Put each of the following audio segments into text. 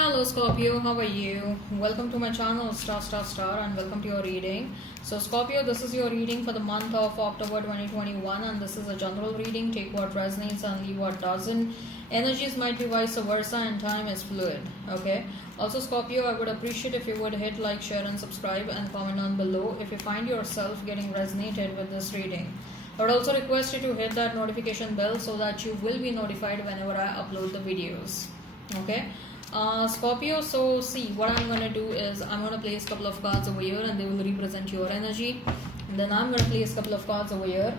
Hello Scorpio, how are you? Welcome to my channel Star and welcome to your reading. So Scorpio, this is your reading for the month of October 2021 and this is a general reading. Take what resonates and leave what doesn't. Energies might be vice versa and time is fluid. Okay. Also Scorpio, I would appreciate if you would hit like, share and subscribe and comment down below if you find yourself getting resonated with this reading. I would also request you to hit that notification bell so that you will be notified whenever I upload the videos. Okay. Scorpio, so see what I'm going to do is I'm going to place a couple of cards over here and they will represent your energy, and then I'm going to place a couple of cards over here.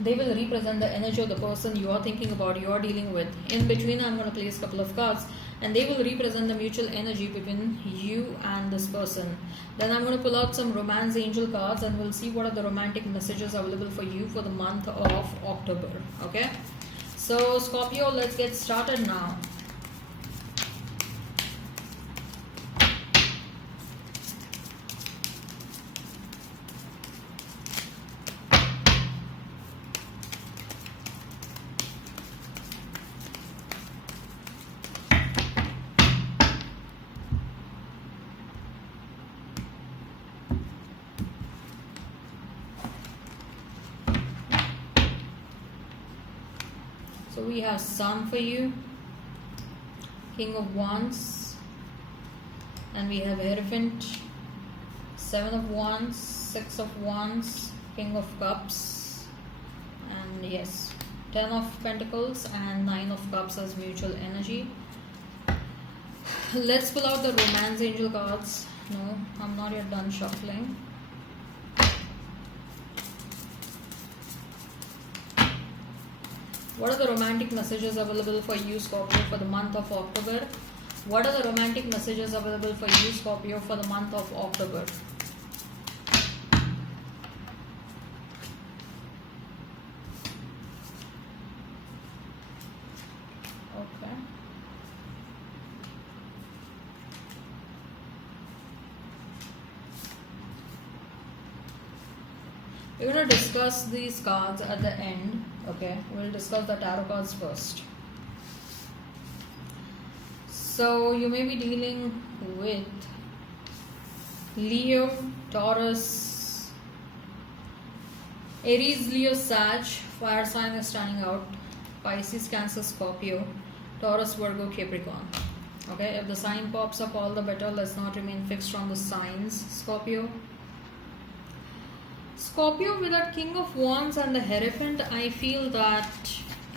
They will represent the energy of the person you are thinking about, you are dealing with. In between I'm going to place a couple of cards and they will represent the mutual energy between you and this person. Then I'm going to pull out some romance angel cards and we'll see what are the romantic messages available for you for the month of October. Okay, so Scorpio, let's get started now. So we have Sun for you, King of Wands, and we have Hierophant, Seven of Wands, Six of Wands, King of Cups, and yes, 10 of Pentacles and 9 of Cups as mutual energy. Let's pull out the Romance Angel cards. No, I'm not yet done shuffling. What are the romantic messages available for you, Scorpio, for the month of October? What are the romantic messages available for you, Scorpio, for the month of October? Okay. We're going to discuss these cards at the end. Okay, we'll discuss the tarot cards first. So you may be dealing with Leo, Taurus, Aries, Leo, Sag, fire sign is standing out, Pisces, Cancer, Scorpio, Taurus, Virgo, Capricorn. Okay, if the sign pops up, all the better. Let's not remain fixed on the signs, Scorpio. Scorpio, with that King of Wands and the Hierophant, I feel that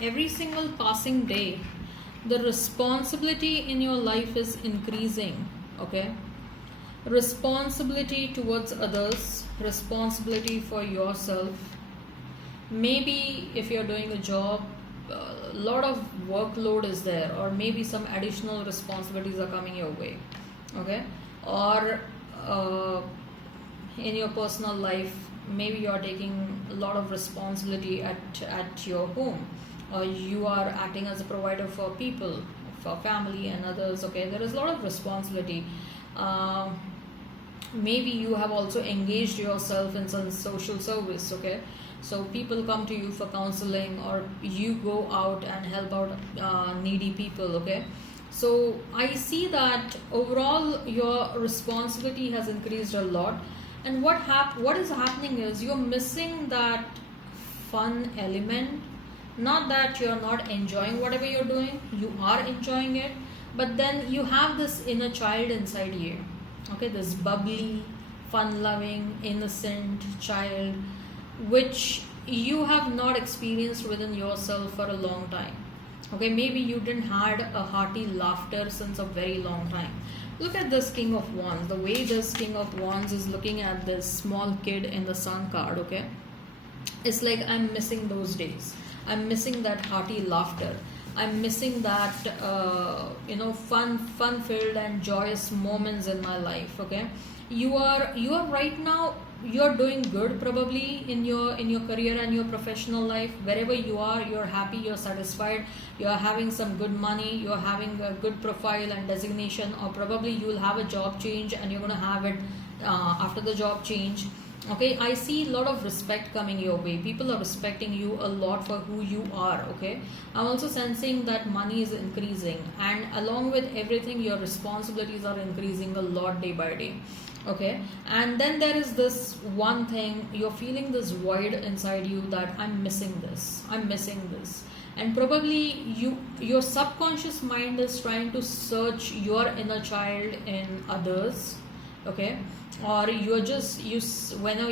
every single passing day, the responsibility in your life is increasing. Okay, responsibility towards others, responsibility for yourself. Maybe if you're doing a job, a lot of workload is there, or maybe some additional responsibilities are coming your way. Okay, or in your personal life, maybe you are taking a lot of responsibility at your home, or you are acting as a provider for people, for family and others. Okay, there is a lot of responsibility. Maybe you have also engaged yourself in some social service. Okay, so people come to you for counseling, or you go out and help out needy people. Okay, so I see that overall your responsibility has increased a lot. And what is happening is you're missing that fun element. Not that you're not enjoying whatever you're doing, you are enjoying it, but then you have this inner child inside you. Okay, this bubbly, fun-loving, innocent child, which you have not experienced within yourself for a long time. Okay, maybe you didn't had a hearty laughter since a very long time. Look at this King of Wands. The way this King of Wands is looking at this small kid in the Sun card, okay? It's like I'm missing those days. I'm missing that hearty laughter. I'm missing that, fun-filled and joyous moments in my life, okay? You are right now, you're doing good probably in your career and your professional life. Wherever you are, you're happy, you're satisfied, you're having some good money, you're having a good profile and designation, or probably you'll have a job change and you're going to have it after the job change. Okay, I see a lot of respect coming your way. People are respecting you a lot for who you are. Okay, I'm also sensing that money is increasing, and along with everything, your responsibilities are increasing a lot day by day. Okay, and then there is this one thing, you're feeling this void inside you that I'm missing this, and probably your subconscious mind is trying to search your inner child in others. Okay, or you're just whenever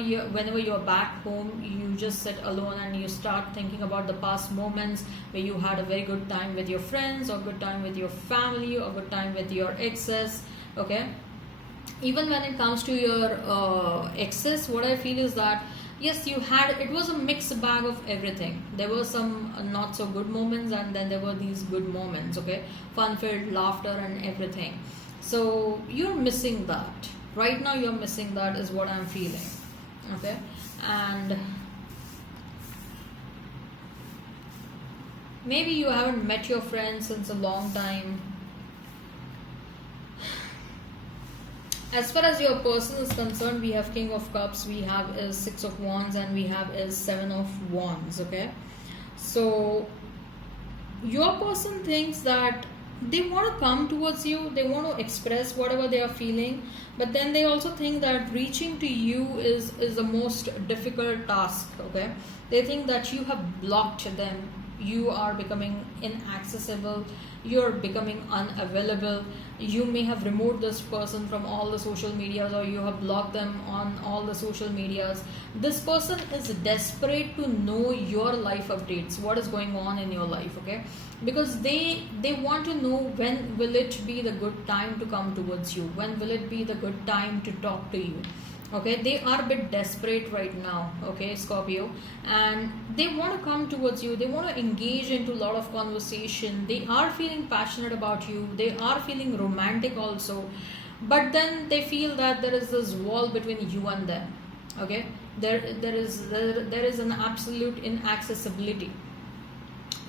you're back home, you just sit alone and you start thinking about the past moments where you had a very good time with your friends, or good time with your family, or good time with your exes. Okay, even when it comes to your exes, what I feel is that yes, it was a mixed bag of everything. There were some not so good moments, and then there were these good moments. Okay, fun filled laughter and everything. So you're missing that right now. You're missing that is what I'm feeling. Okay, and maybe you haven't met your friends since a long time. As far as your person is concerned, we have King of Cups, we have is Six of Wands, and we have is Seven of Wands. Okay, so your person thinks that they want to come towards you, they want to express whatever they are feeling, but then they also think that reaching to you is the most difficult task. Okay, they think that you have blocked them, you are becoming inaccessible, you're becoming unavailable. You may have removed this person from all the social medias, or you have blocked them on all the social medias. This person is desperate to know your life updates, what is going on in your life. Okay, because they want to know when will it be the good time to come towards you, when will it be the good time to talk to you. Okay, they are a bit desperate right now. Okay, Scorpio, and they want to come towards you, they want to engage into a lot of conversation, they are feeling passionate about you, they are feeling romantic also, but then they feel that there is this wall between you and them. Okay, there is an absolute inaccessibility.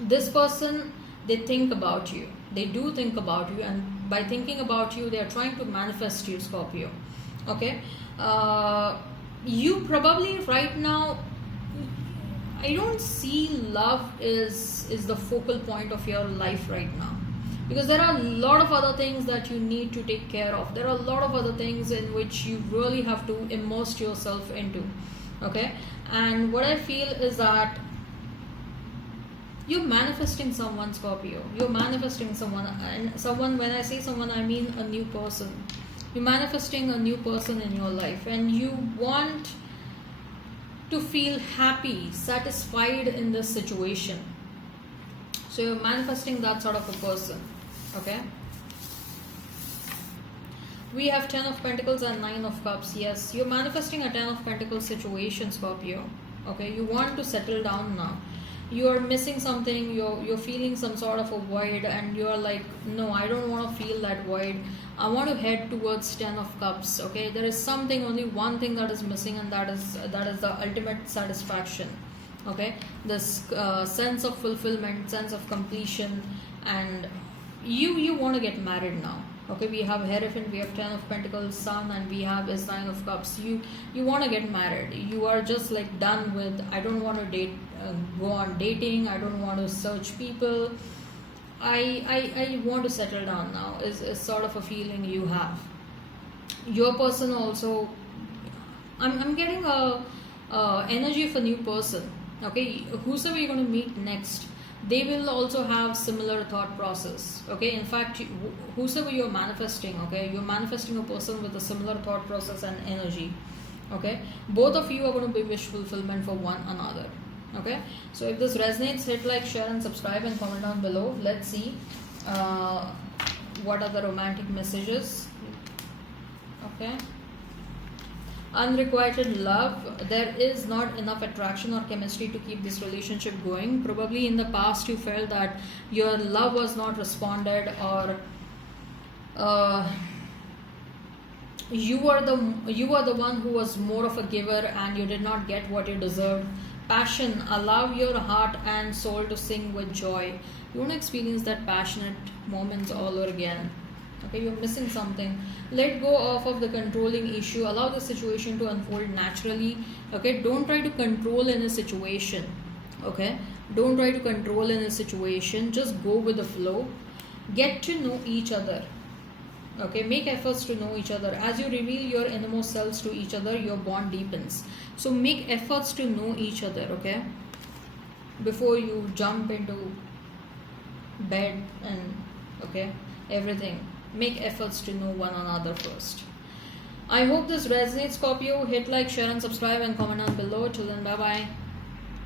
This person, they think about you, they do think about you, and by thinking about you, they are trying to manifest you, Scorpio. Okay, you probably right now, I don't see love is the focal point of your life right now, because there are a lot of other things that you need to take care of. There are a lot of other things in which you really have to immerse yourself into. Okay, and what I feel is that you're manifesting someone, Scorpio. You're manifesting someone, and someone, when I say someone, I mean a new person. You're manifesting a new person in your life, and you want to feel happy, satisfied in this situation. So you're manifesting that sort of a person. Okay, we have 10 of Pentacles and 9 of Cups. Yes, you're manifesting a 10 of Pentacles situation, Scorpio. Okay, you want to settle down now. You are missing something, you're feeling some sort of a void, and you're like, no, I don't want to feel that void, I want to head towards 10 of Cups. Okay, there is something, only one thing that is missing, and that is the ultimate satisfaction. Okay, this sense of fulfillment, sense of completion, and you want to get married now. Okay, we have Hierophant, we have 10 of Pentacles, Sun, and we have is 9 of Cups. You want to get married. You are just like done with, I don't want to date, go on dating, I don't want to search people, I want to settle down now, is sort of a feeling you have. Your person also, I'm getting a energy of a new person. Okay, whosoever you're going to meet next, they will also have similar thought process. Okay, in fact, whosoever you're manifesting, okay, you're manifesting a person with a similar thought process and energy. Okay, both of you are going to be wish fulfillment for one another. Okay, so if this resonates, hit like, share and subscribe, and comment down below. Let's see what are the romantic messages. Okay, unrequited love, there is not enough attraction or chemistry to keep this relationship going. Probably in the past you felt that your love was not responded, or you are the one who was more of a giver and you did not get what you deserved. Passion, allow your heart and soul to sing with joy. You want to experience that passionate moments all over again. Okay, you're missing something. Let go of the controlling issue. Allow the situation to unfold naturally. Okay, don't try to control in a situation. Okay, don't try to control in a situation. Just go with the flow. Get to know each other. Okay, make efforts to know each other. As you reveal your innermost selves to each other, your bond deepens. So make efforts to know each other. Okay, before you jump into bed and okay everything, make efforts to know one another first. I hope this resonates, Scorpio. Hit like, share and subscribe and comment down below. Till then, bye bye.